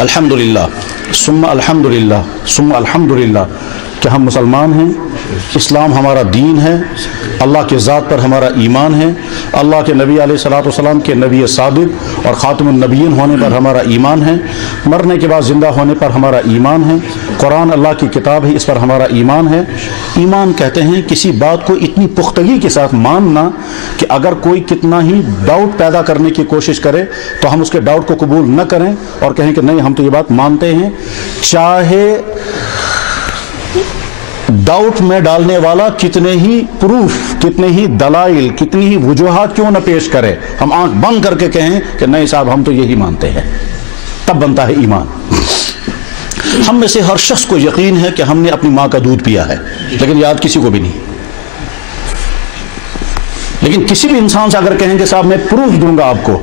الحمدللہ ثم الحمدللہ ثم الحمدللہ کہ ہم مسلمان ہیں، اسلام ہمارا دین ہے، اللہ کے ذات پر ہمارا ایمان ہے، اللہ کے نبی علیہ الصلوۃ والسلام کے نبی صادق اور خاتم النبیین ہونے پر ہمارا ایمان ہے، مرنے کے بعد زندہ ہونے پر ہمارا ایمان ہے، قرآن اللہ کی کتاب ہے، اس پر ہمارا ایمان ہے۔ ایمان کہتے ہیں کسی بات کو اتنی پختگی کے ساتھ ماننا کہ اگر کوئی کتنا ہی ڈاؤٹ پیدا کرنے کی کوشش کرے تو ہم اس کے ڈاؤٹ کو قبول نہ کریں اور کہیں کہ نہیں ہم تو یہ بات مانتے ہیں، چاہے ڈاؤٹ میں ڈالنے والا کتنے ہی پروف، کتنے ہی دلائل، کتنی ہی وجوہات کیوں نہ پیش کرے، ہم آنکھ بند کر کے کہیں کہ نہیں صاحب ہم تو یہی مانتے ہیں، تب بنتا ہے ایمان۔ ہم میں سے ہر شخص کو یقین ہے کہ ہم نے اپنی ماں کا دودھ پیا ہے، لیکن یاد کسی کو بھی نہیں۔ لیکن کسی بھی انسان سے اگر کہیں کہ صاحب میں پروف دوں گا آپ کو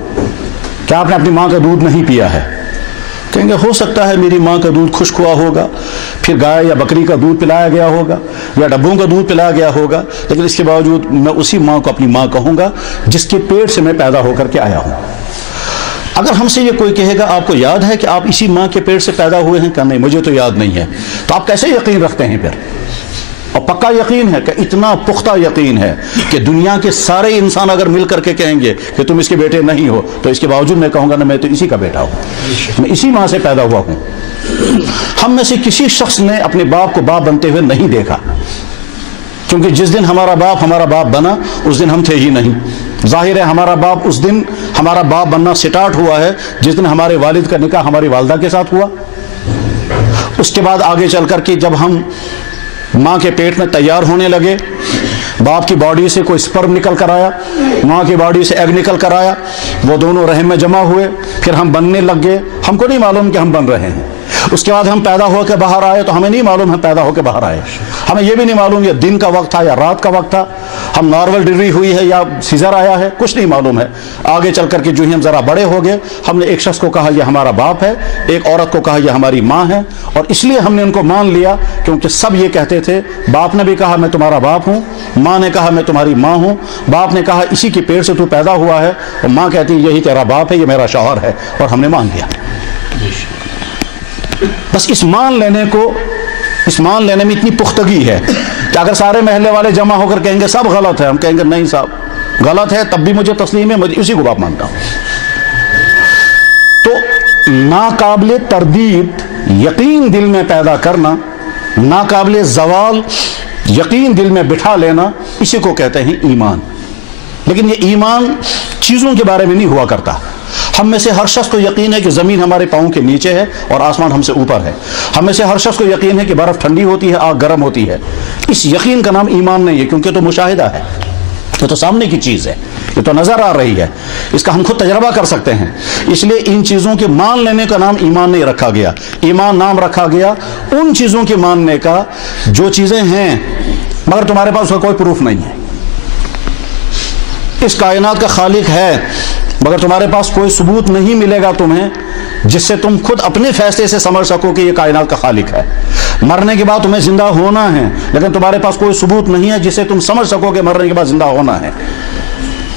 کہ آپ نے اپنی ماں کا دودھ نہیں پیا ہے، کہیں گے ہو سکتا ہے میری ماں کا دودھ خشک ہوا ہوگا، پھر گائے یا بکری کا دودھ پلایا گیا ہوگا یا ڈبوں کا دودھ پلایا گیا ہوگا، لیکن اس کے باوجود میں اسی ماں کو اپنی ماں کہوں گا جس کے پیٹ سے میں پیدا ہو کر کے آیا ہوں۔ اگر ہم سے یہ کوئی کہے گا آپ کو یاد ہے کہ آپ اسی ماں کے پیٹ سے پیدا ہوئے ہیں، کہ نہیں مجھے تو یاد نہیں ہے، تو آپ کیسے یقین رکھتے ہیں پھر؟ اور پکا یقین ہے کہ اتنا پختہ یقین ہے کہ دنیا کے سارے انسان اگر مل کر کے کہیں گے کہ تم اس کے بیٹے نہیں ہو، تو اس کے باوجود میں کہوں گا نا میں تو اسی کا بیٹا ہوں، میں اسی ماں سے پیدا ہوا ہوں۔ ہم میں سے کسی شخص نے اپنے باپ کو باپ بنتے ہوئے نہیں دیکھا، کیونکہ جس دن ہمارا باپ بنا اس دن ہم تھے ہی نہیں۔ ظاہر ہے ہمارا باپ اس دن ہمارا باپ بننا سٹارٹ ہوا ہے جس دن ہمارے والد کا نکاح ہماری والدہ کے ساتھ ہوا۔ اس کے بعد آگے چل کر کے جب ہم ماں کے پیٹ میں تیار ہونے لگے، باپ کی باڈی سے کوئی سپرم نکل کر آیا، ماں کی باڈی سے ایگ نکل کر آیا، وہ دونوں رحم میں جمع ہوئے، پھر ہم بننے لگ گئے، ہم کو نہیں معلوم کہ ہم بن رہے ہیں۔ اس کے بعد ہم پیدا ہو کے باہر آئے تو ہمیں نہیں معلوم ہم پیدا ہو کے باہر آئے، ہمیں یہ بھی نہیں معلوم یہ دن کا وقت تھا یا رات کا وقت تھا، ہم نارمل ڈلیوری ہوئی ہے یا سیزر آیا ہے، کچھ نہیں معلوم ہے۔ آگے چل کر کے جو ہی ہم ذرا بڑے ہو گئے، ہم نے ایک شخص کو کہا یہ ہمارا باپ ہے، ایک عورت کو کہا یہ ہماری ماں ہے، اور اس لیے ہم نے ان کو مان لیا کیونکہ سب یہ کہتے تھے، باپ نے بھی کہا میں تمہارا باپ ہوں، ماں نے کہا میں تمہاری ماں ہوں، باپ نے کہا اسی کے پیٹ سے تو پیدا ہوا ہے، اور ماں کہتی یہی تیرا باپ ہے، یہ میرا شوہر ہے، اور ہم نے مان لیا۔ بس اس مان لینے میں اتنی پختگی ہے کہ اگر سارے محلے والے جمع ہو کر کہیں گے سب غلط ہے، ہم کہیں گے نہیں صاحب غلط ہے، تب بھی مجھے تسلیم ہے، مجھے اسی کو باپ مانتا ہوں۔ تو ناقابل تردید یقین دل میں پیدا کرنا، ناقابل زوال یقین دل میں بٹھا لینا، اسی کو کہتے ہیں ایمان۔ لیکن یہ ایمان چیزوں کے بارے میں نہیں ہوا کرتا۔ ہم میں سے ہر شخص کو یقین ہے کہ زمین ہمارے پاؤں کے نیچے ہے اور آسمان ہم سے اوپر ہے، ہم میں سے ہر شخص کو یقین ہے کہ برف ٹھنڈی ہوتی ہے، آگ گرم ہوتی ہے۔ اس یقین کا نام ایمان نہیں ہے، کیونکہ تو مشاہدہ ہے، یہ تو سامنے کی چیز ہے، یہ تو نظر آ رہی ہے، اس کا ہم خود تجربہ کر سکتے ہیں۔ اس لیے ان چیزوں کے مان لینے کا نام ایمان نہیں رکھا گیا، ایمان نام رکھا گیا ان چیزوں کے ماننے کا جو چیزیں ہیں مگر تمہارے پاس اس کا کوئی پروف نہیں ہے۔ اس کائنات کا خالق ہے مگر تمہارے پاس کوئی ثبوت نہیں ملے گا تمہیں جس سے تم خود اپنے فیصلے سے سمجھ سکو کہ یہ کائنات کا خالق ہے۔ مرنے کے بعد تمہیں زندہ ہونا ہے، لیکن تمہارے پاس کوئی ثبوت نہیں ہے جس سے تم سمجھ سکو کہ مرنے کے بعد زندہ ہونا ہے۔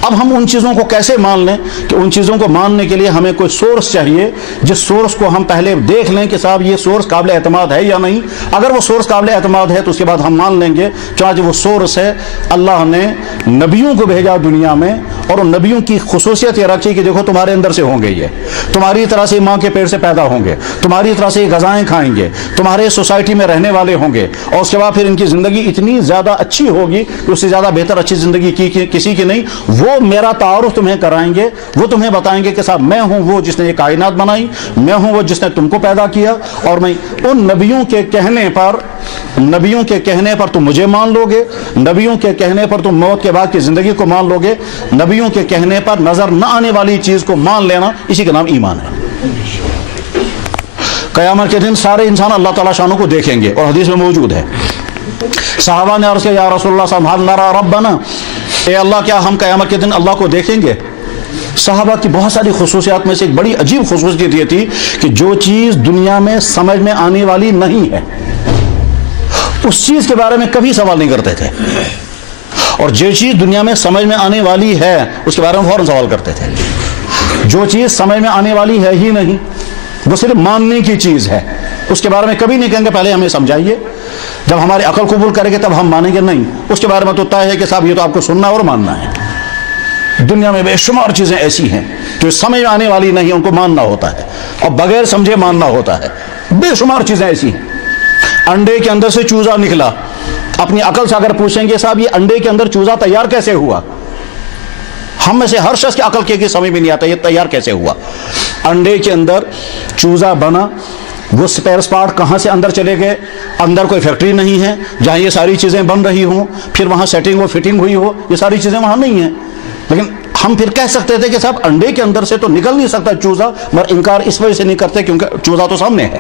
اب ہم ان چیزوں کو کیسے مان لیں کہ ان چیزوں کو ماننے کے لیے ہمیں کوئی سورس چاہیے، جس سورس کو ہم پہلے دیکھ لیں کہ صاحب یہ سورس قابل اعتماد ہے یا نہیں۔ اگر وہ سورس قابل اعتماد ہے تو اس کے بعد ہم مان لیں گے، چنانچہ وہ سورس ہے اللہ نے نبیوں کو بھیجا دنیا میں، اور ان نبیوں کی خصوصیت یہ رکھی کہ دیکھو تمہارے اندر سے ہوں گے، یہ تمہاری طرح سے ماں کے پیٹ سے پیدا ہوں گے، تمہاری طرح سے یہ غذائیں کھائیں گے، تمہارے سوسائٹی میں رہنے والے ہوں گے، اور اس کے بعد پھر ان کی زندگی اتنی زیادہ اچھی ہوگی کہ اس سے زیادہ بہتر اچھی زندگی کسی کی نہیں۔ وہ میرا تعارف تمہیں کرائیں گے، وہ تمہیں بتائیں گے کہ صاحب میں ہوں وہ جس نے یہ کائنات بنائی، میں ہوں وہ جس نے تم کو پیدا کیا، اور میں ان نبیوں کے کہنے پر تم مجھے مان لو گے، نبیوں کے کہنے پر تم موت کے بعد کی زندگی کو مان لو گے، نبیوں کے کہنے پر نظر نہ آنے والی چیز کو مان لینا، اسی کا نام ایمان ہے۔ قیامت کے دن سارے انسان اللہ تعالیٰ شانوں کو دیکھیں گے، اور حدیث میں موجود ہے، صحابہ نے عرض کیا یا رسول اللہ صلی اللہ علیہ وسلم ربنا، اے اللہ کیا ہم قیامت کے دن اللہ کو دیکھیں گے؟ صحابہ کی بہت ساری خصوصیات میں سے ایک بڑی عجیب خصوصیت یہ تھی کہ جو چیز دنیا میں سمجھ میں آنے والی نہیں ہے اس چیز کے بارے میں کبھی سوال نہیں کرتے تھے، اور جو چیز دنیا میں سمجھ میں آنے والی ہے اس کے بارے میں فوراً سوال کرتے تھے۔ جو چیز سمجھ میں آنے والی ہے ہی نہیں وہ صرف ماننے کی چیز ہے، اس کے بارے میں کبھی نہیں کہیں گے پہلے ہمیں سمجھائیے، جب ہماری عقل قبول کرے گے تب ہم مانیں گے، نہیں، اس کے بارے میں تو طے ہے کہ صاحب یہ تو آپ کو سننا اور ماننا ہے۔ دنیا میں بے شمار چیزیں ایسی ہیں جو سمجھ آنے والی نہیں، ان کو ماننا ہوتا ہے اور بغیر سمجھے ماننا ہوتا ہے، بے شمار چیزیں ایسی ہیں۔ انڈے کے اندر سے چوزا نکلا، اپنی عقل سے اگر پوچھیں گے صاحب یہ انڈے کے اندر چوزا تیار کیسے ہوا، ہم میں سے ہر شخص کی عقل کے سمجھ میں نہیں آتا یہ تیار کیسے ہوا۔ انڈے کے اندر چوزا بنا، وہ سپیئر پارٹ کہاں سے اندر چلے گئے، اندر کوئی فیکٹری نہیں ہے جہاں یہ ساری چیزیں بن رہی ہوں، پھر وہاں سیٹنگ و فٹنگ ہوئی ہو، یہ ساری چیزیں وہاں نہیں ہیں، لیکن ہم پھر کہہ سکتے تھے کہ صاحب انڈے کے اندر سے تو نکل نہیں سکتا چوزا، مگر انکار اس وجہ سے نہیں کرتے کیونکہ چوزا تو سامنے ہے،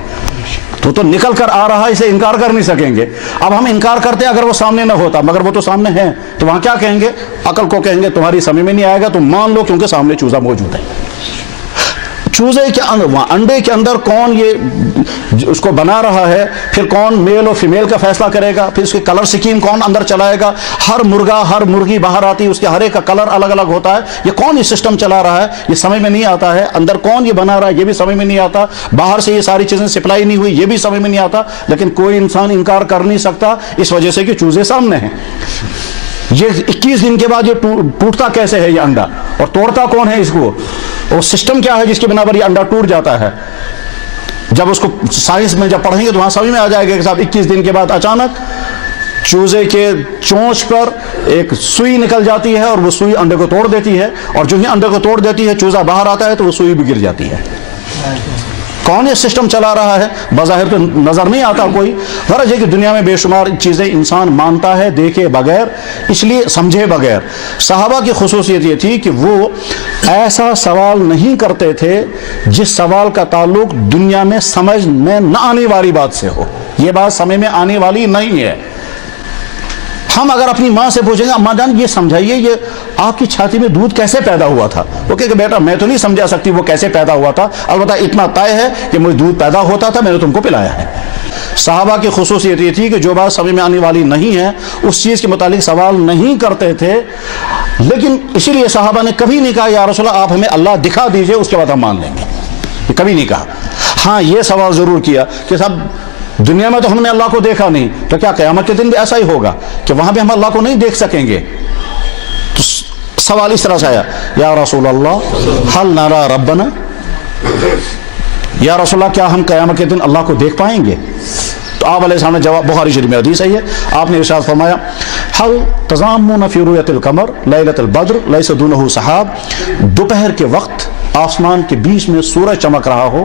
تو نکل کر آ رہا ہے، اسے انکار کر نہیں سکیں گے۔ اب ہم انکار کرتے اگر وہ سامنے نہ ہوتا، مگر وہ تو سامنے ہے، تو وہاں کیا کہیں گے، عقل کو کہیں گے تمہاری سمجھ میں نہیں آئے گا، تم مان لو کیونکہ سامنے چوزا موجود ہے۔ چوزے کے انڈے کے اندر کون یہ اس کو بنا رہا ہے، پھر کون میل اور فیمیل کا فیصلہ کرے گا، پھر اس کی کلر سکیم کون اندر چلائے گا، ہر مرغا ہر مرغی باہر آتی ہے، اس کے ہر ایک کا کلر الگ الگ ہوتا ہے، یہ کون یہ سسٹم چلا رہا ہے، یہ سمجھ میں نہیں آتا ہے۔ اندر کون یہ بنا رہا ہے یہ بھی سمجھ میں نہیں آتا، باہر سے یہ ساری چیزیں سپلائی نہیں ہوئی یہ بھی سمجھ میں نہیں آتا، لیکن کوئی انسان انکار کر نہیں سکتا اس وجہ سے کہ چوزے سامنے ہیں۔ یہ 21 دن کے بعد یہ ٹوٹتا کیسے ہے یہ انڈا، اور توڑتا کون ہے اس کو، اور سسٹم کیا ہے جس کی بنا پر یہ انڈا ٹوٹ جاتا ہے۔ جب اس کو سائنس میں جب پڑھیں گے تو وہاں سمجھ میں آ جائے گا کہ صاحب 21 دن کے بعد اچانک چوزے کے چونچ پر ایک سوئی نکل جاتی ہے اور وہ سوئی انڈے کو توڑ دیتی ہے، اور جو ہی انڈے کو توڑ دیتی ہے چوزا باہر آتا ہے تو وہ سوئی بھی گر جاتی ہے۔ کون یہ سسٹم چلا رہا ہے، بظاہر تو نظر نہیں آتا کوئی، غرض ہے کہ دنیا میں بے شمار چیزیں انسان مانتا ہے دیکھے بغیر، اس لیے سمجھے بغیر۔ صحابہ کی خصوصیت یہ تھی کہ وہ ایسا سوال نہیں کرتے تھے جس سوال کا تعلق دنیا میں سمجھ میں نہ آنے والی بات سے ہو، یہ بات سمجھ میں آنے والی نہیں ہے۔ ہم اگر اپنی ماں سے پوچھیں گے اماں جان یہ سمجھائیے یہ آپ کی چھاتی میں دودھ کیسے پیدا ہوا تھا، وہ کہے کہ بیٹا میں تو نہیں سمجھا سکتی وہ کیسے پیدا ہوا تھا، البتہ اتنا طے ہے کہ مجھے دودھ پیدا ہوتا تھا میں نے تم کو پلایا ہے۔ صحابہ کی خصوصیت یہ تھی کہ جو بات سمجھ میں آنے والی نہیں ہے اس چیز کے متعلق سوال نہیں کرتے تھے، لیکن اسی لیے صحابہ نے کبھی نہیں کہا یا رسول اللہ آپ ہمیں اللہ دکھا دیجئے اس کے بعد ہم مان لیں گے، یہ کبھی نہیں کہا۔ ہاں یہ سوال ضرور کیا کہ صاحب دنیا میں تو ہم نے اللہ کو دیکھا نہیں، تو کیا قیامت کے دن بھی ایسا ہی ہوگا کہ وہاں بھی ہم اللہ کو نہیں دیکھ سکیں گے؟ تو سوال اس طرح سے آیا یا رسول اللہ حل نرا ربنا، یا رسول اللہ کیا ہم قیامت کے دن اللہ کو دیکھ پائیں گے؟ تو آپ علیہ السلام نے جواب، بخاری شریف میں حدیث ہے، آپ نے ارشاد فرمایا حل تضامون فی رؤیت القمر لیلۃ البدر لیس دونہ سحاب، دوپہر کے وقت آسمان کے بیچ میں سورج چمک رہا ہو،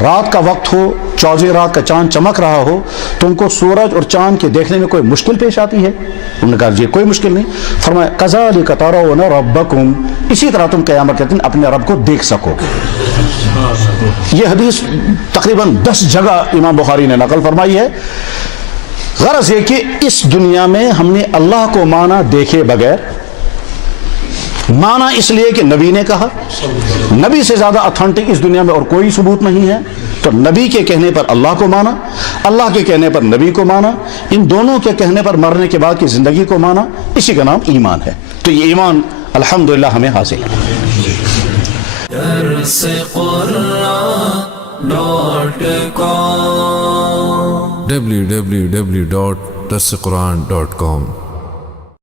رات کا وقت ہو، 14 رات کا چاند چمک رہا ہو، تم کو سورج اور چاند کے دیکھنے میں کوئی مشکل پیش آتی ہے؟ انہوں نے کہا جی کوئی مشکل نہیں۔ فرمایا کذالک ترون ربکم، اسی طرح تم قیامت کے دن اپنے رب کو دیکھ سکو گے۔ یہ حدیث تقریباً 10 جگہ امام بخاری نے نقل فرمائی ہے۔ غرض یہ کہ اس دنیا میں ہم نے اللہ کو مانا دیکھے بغیر، مانا اس لیے کہ نبی نے کہا، نبی سے زیادہ اتھینٹک اس دنیا میں اور کوئی ثبوت نہیں ہے، تو نبی کے کہنے پر اللہ کو مانا، اللہ کے کہنے پر نبی کو مانا، ان دونوں کے کہنے پر مرنے کے بعد کی زندگی کو مانا، اسی کا نام ایمان ہے۔ تو یہ ایمان الحمدللہ ہمیں حاصل ہے۔ www.darsequran.com